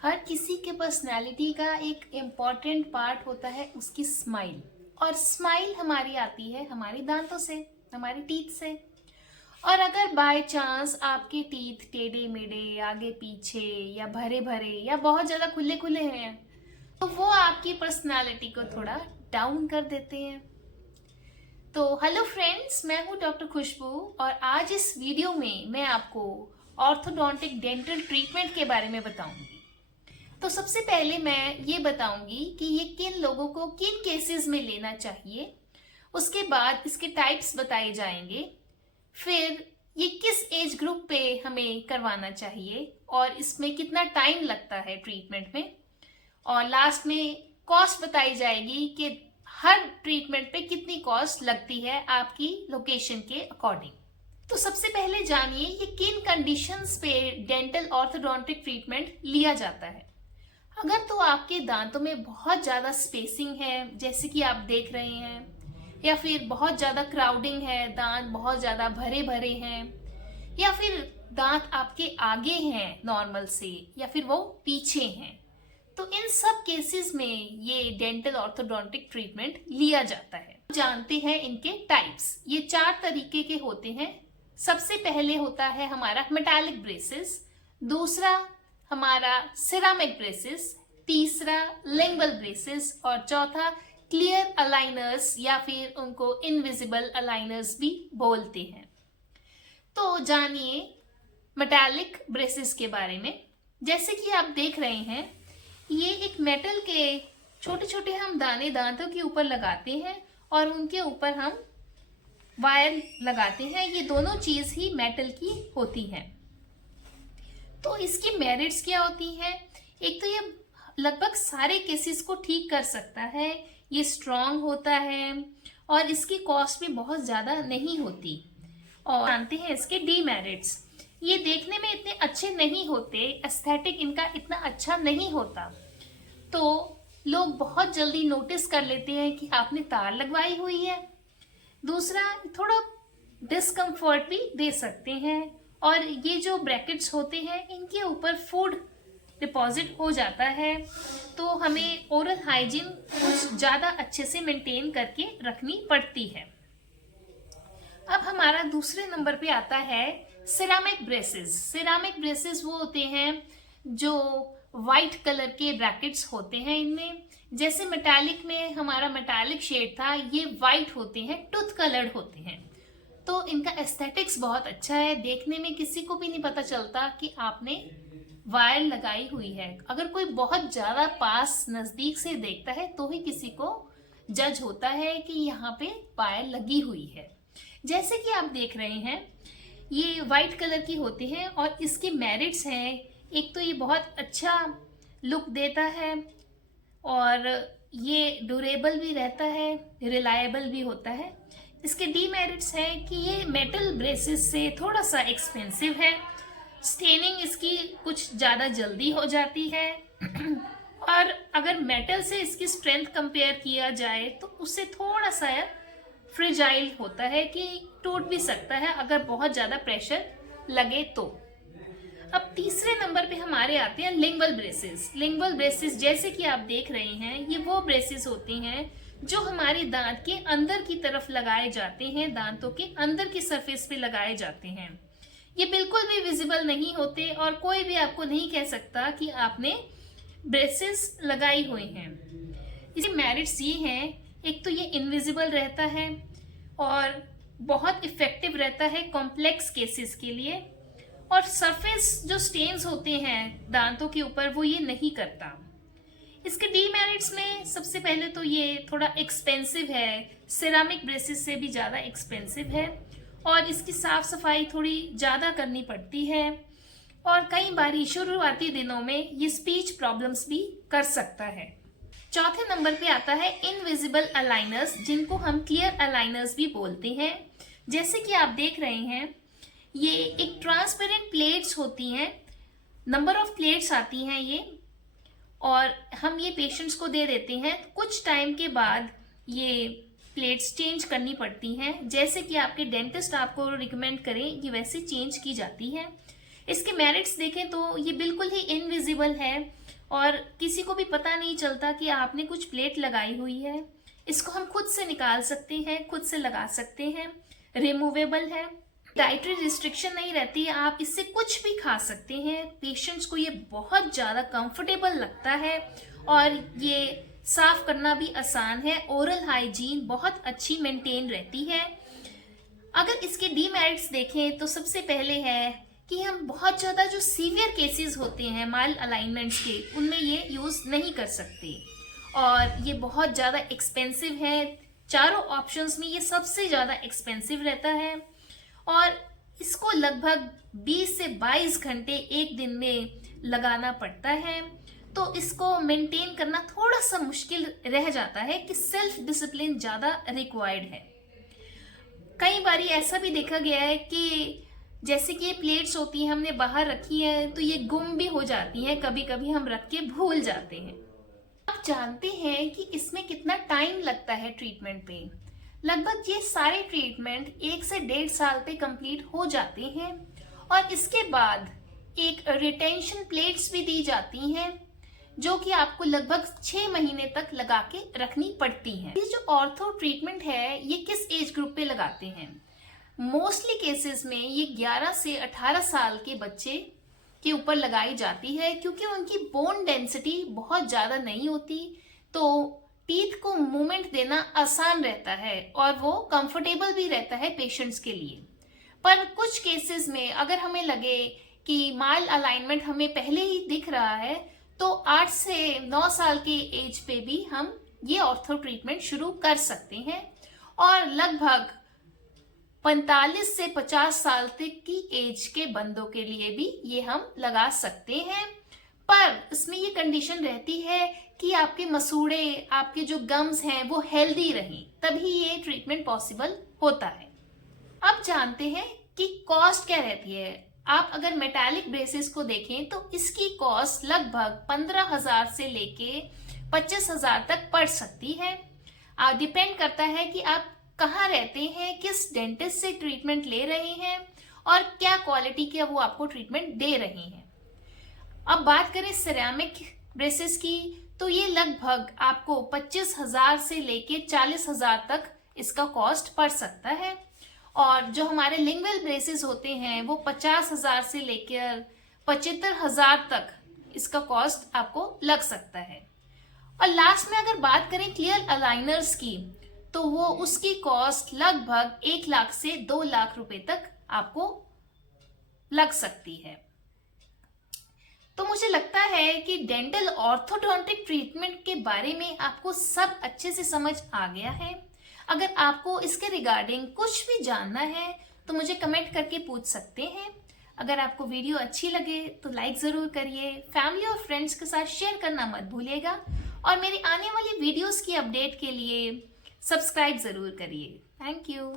हर किसी के पर्सनैलिटी का एक इम्पॉर्टेंट पार्ट होता है उसकी स्माइल। और स्माइल हमारी आती है हमारे दांतों से, हमारे टीथ से। और अगर बाय चांस आपके टीथ टेढ़े मेढ़े, आगे पीछे या भरे भरे या बहुत ज़्यादा खुले खुले हैं तो वो आपकी पर्सनालिटी को थोड़ा डाउन कर देते हैं। तो हेलो फ्रेंड्स, मैं हूँ डॉक्टर खुशबू और आज इस वीडियो में मैं आपको ऑर्थोडोंटिक डेंटल ट्रीटमेंट के बारे में बताऊंगी। तो सबसे पहले मैं ये बताऊंगी कि ये किन लोगों को किन केसेस में लेना चाहिए। उसके बाद इसके टाइप्स बताए जाएंगे। फिर ये किस एज ग्रुप पे हमें करवाना चाहिए और इसमें कितना टाइम लगता है ट्रीटमेंट में। और लास्ट में कॉस्ट बताई जाएगी कि हर ट्रीटमेंट पे कितनी कॉस्ट लगती है आपकी लोकेशन के अकॉर्डिंग। तो सबसे पहले जानिए ये किन कंडीशंस पे डेंटल ऑर्थोडोंटिक ट्रीटमेंट लिया जाता है। अगर तो आपके दांतों में बहुत ज़्यादा स्पेसिंग है, जैसे कि आप देख रहे हैं, या फिर बहुत ज़्यादा क्राउडिंग है, दांत बहुत ज़्यादा भरे भरे हैं, या फिर दांत आपके आगे हैं नॉर्मल से या फिर वो पीछे हैं, तो इन सब केसेस में ये डेंटल ऑर्थोडोंटिक ट्रीटमेंट लिया जाता है। जानते हैं इनके टाइप्स। ये 4 तरीके के होते हैं। सबसे पहले होता है हमारा मेटालिक ब्रेसेस, दूसरा हमारा सिरामिक ब्रेसेस, तीसरा लिंगुअल ब्रेसेस और चौथा क्लियर अलाइनर्स या फिर उनको इनविजिबल अलाइनर्स भी बोलते हैं। तो जानिए मेटालिक ब्रेसेस के बारे में। जैसे कि आप देख रहे हैं, ये एक मेटल के छोटे छोटे हम दाने दांतों के ऊपर लगाते हैं और उनके ऊपर हम वायर लगाते हैं। ये दोनों चीज ही मेटल की होती हैं। तो इसकी मेरिट्स क्या होती हैं? एक तो ये लगभग सारे केसेस को ठीक कर सकता है, ये स्ट्रॉन्ग होता है और इसकी कॉस्ट भी बहुत ज़्यादा नहीं होती। और जानते हैं इसके डीमेरिट्स। ये देखने में इतने अच्छे नहीं होते, एस्थेटिक इनका इतना अच्छा नहीं होता, तो लोग बहुत जल्दी नोटिस कर लेते हैं कि आपने तार लगवाई हुई है। दूसरा, थोड़ा डिस्कम्फर्ट भी दे सकते हैं। और ये जो ब्रैकेट्स होते हैं इनके ऊपर फूड डिपॉजिट हो जाता है, तो हमें ओरल हाइजीन कुछ ज़्यादा अच्छे से मेंटेन करके रखनी पड़ती है। अब हमारा दूसरे नंबर पे आता है सिरामिक ब्रेसेस। सिरामिक ब्रेसेस वो होते हैं जो वाइट कलर के ब्रैकेट्स होते हैं इनमें। जैसे मेटालिक में हमारा मेटालिक शेड था, ये वाइट होते हैं, टूथ कलर्ड होते हैं। तो इनका एस्थेटिक्स बहुत अच्छा है, देखने में किसी को भी नहीं पता चलता कि आपने वायर लगाई हुई है। अगर कोई बहुत ज़्यादा पास नज़दीक से देखता है तो ही किसी को जज होता है कि यहाँ पे वायर लगी हुई है। जैसे कि आप देख रहे हैं, ये वाइट कलर की होती है और इसके मेरिट्स हैं। एक तो ये बहुत अच्छा लुक देता है और ये ड्यूरेबल भी रहता है, रिलायबल भी होता है। इसके डीमेरिट्स है कि ये मेटल ब्रेसेस से थोड़ा सा एक्सपेंसिव है, स्टेनिंग इसकी कुछ ज़्यादा जल्दी हो जाती है और अगर मेटल से इसकी स्ट्रेंथ कंपेयर किया जाए तो उससे थोड़ा सा फ्रेजाइल होता है कि टूट भी सकता है अगर बहुत ज़्यादा प्रेशर लगे तो। अब तीसरे नंबर पे हमारे आते हैं लिंगुअल ब्रेसेस। लिंगुअल ब्रेसेस जैसे कि आप देख रहे हैं, ये वो ब्रेसेस होते हैं जो हमारे दांत के अंदर की तरफ लगाए जाते हैं, दांतों के अंदर की सरफेस पे लगाए जाते हैं। ये बिल्कुल भी विजिबल नहीं होते और कोई भी आपको नहीं कह सकता कि आपने ब्रेसेस लगाई हुई हैं। इसके मेरिट्स ये हैं, एक तो ये इनविजिबल रहता है और बहुत इफेक्टिव रहता है कॉम्प्लेक्स केसेस के लिए, और सरफेस जो स्टेन्स होते हैं दांतों के ऊपर वो ये नहीं करता। इसके डीमेरिट्स में सबसे पहले तो ये थोड़ा एक्सपेंसिव है, सिरामिक ब्रेसेस से भी ज़्यादा एक्सपेंसिव है और इसकी साफ सफाई थोड़ी ज़्यादा करनी पड़ती है और कई बार शुरुआती दिनों में ये स्पीच प्रॉब्लम्स भी कर सकता है। चौथे नंबर पे आता है इनविजिबल अलाइनर्स, जिनको हम क्लियर अलाइनर्स भी बोलते हैं। जैसे कि आप देख रहे हैं, ये एक ट्रांसपेरेंट प्लेट्स होती हैं, नंबर ऑफ प्लेट्स आती हैं ये, और हम ये पेशेंट्स को दे देते हैं। कुछ टाइम के बाद ये प्लेट्स चेंज करनी पड़ती हैं, जैसे कि आपके डेंटिस्ट आपको रिकमेंड करें ये वैसे चेंज की जाती है। इसके मेरिट्स देखें तो ये बिल्कुल ही इनविजिबल है और किसी को भी पता नहीं चलता कि आपने कुछ प्लेट लगाई हुई है। इसको हम खुद से निकाल सकते हैं, खुद से लगा सकते हैं, रिमूवेबल है, डाइटरी रिस्ट्रिक्शन नहीं रहती, आप इससे कुछ भी खा सकते हैं। पेशेंट्स को ये बहुत ज़्यादा कंफर्टेबल लगता है और ये साफ करना भी आसान है। ओरल हाइजीन बहुत अच्छी मेंटेन रहती है। अगर इसके डीमेरिट्स देखें तो सबसे पहले है कि हम बहुत ज़्यादा जो सीवियर केसेस होते हैं माइल्ड अलाइनमेंट्स के, उनमें ये यूज़ नहीं कर सकते और ये बहुत ज़्यादा एक्सपेंसिव है। चारों ऑप्शंस में ये सबसे ज़्यादा एक्सपेंसिव रहता है और इसको लगभग 20 से 22 घंटे एक दिन में लगाना पड़ता है। तो इसको मेंटेन करना थोड़ा सा मुश्किल रह जाता है कि सेल्फ डिसिप्लिन ज़्यादा रिक्वायर्ड है। कई बारी ऐसा भी देखा गया है कि जैसे कि ये प्लेट्स होती हैं, हमने बाहर रखी है तो ये गुम भी हो जाती हैं, कभी कभी हम रख के भूल जाते हैं। आप जानते हैं कि इसमें कितना टाइम लगता है ट्रीटमेंट पे? लगभग ये सारे ट्रीटमेंट 1 से 1.5 साल पे कंप्लीट हो जाते हैं और इसके बाद एक रिटेंशन प्लेट्स भी दी जाती हैं जो कि आपको लगभग 6 महीने तक लगा के रखनी पड़ती हैं। ये जो ऑर्थो ट्रीटमेंट है ये किस एज ग्रुप पे लगाते हैं? मोस्टली केसेस में ये 11 से 18 साल के बच्चे के ऊपर लगाई जाती है क्योंकि उनकी बोन डेंसिटी बहुत ज़्यादा नहीं होती, तो टीथ को मूवमेंट देना आसान रहता है और वो कंफर्टेबल भी रहता है पेशेंट्स के लिए। पर कुछ केसेस में अगर हमें लगे कि माइल्ड अलाइनमेंट हमें पहले ही दिख रहा है तो 8 से 9 साल के एज पे भी हम ये ऑर्थो ट्रीटमेंट शुरू कर सकते हैं और लगभग 45 से 50 साल तक की एज के बंदों के लिए भी ये हम लगा सकते हैं। पर इसमें ये कंडीशन रहती है कि आपके मसूड़े, आपके जो गम्स हैं वो हेल्दी रहें, तभी ये ट्रीटमेंट पॉसिबल होता है। अब जानते हैं कि कॉस्ट क्या रहती है। आप अगर मेटालिक ब्रेसेस को देखें तो इसकी कॉस्ट लगभग 15,000 से लेके 25,000 तक पड़ सकती है। डिपेंड करता है कि आप कहाँ रहते हैं, किस डेंटिस्ट से ट्रीटमेंट ले रहे हैं और क्या क्वालिटी का वो आपको ट्रीटमेंट दे रहे हैं। अब बात करें सिरेमिक ब्रेसेस की तो ये लगभग आपको 25,000 से लेके 40,000 तक इसका कॉस्ट पड़ सकता है और जो हमारे लिंगुअल ब्रेसेस होते हैं वो 50,000 से लेकर 75,000 तक इसका कॉस्ट आपको लग सकता है। और लास्ट में अगर बात करें क्लियर अलाइनर्स की तो वो उसकी कॉस्ट लगभग 1 लाख से 2 लाख रुपए तक आपको लग सकती है। तो मुझे लगता है कि डेंटल ऑर्थोडोंटिक ट्रीटमेंट के बारे में आपको सब अच्छे से समझ आ गया है। अगर आपको इसके रिगार्डिंग कुछ भी जानना है तो मुझे कमेंट करके पूछ सकते हैं। अगर आपको वीडियो अच्छी लगे तो लाइक ज़रूर करिए, फैमिली और फ्रेंड्स के साथ शेयर करना मत भूलिएगा और मेरी आने वाली वीडियोस की अपडेट के लिए सब्सक्राइब ज़रूर करिए। Thank you.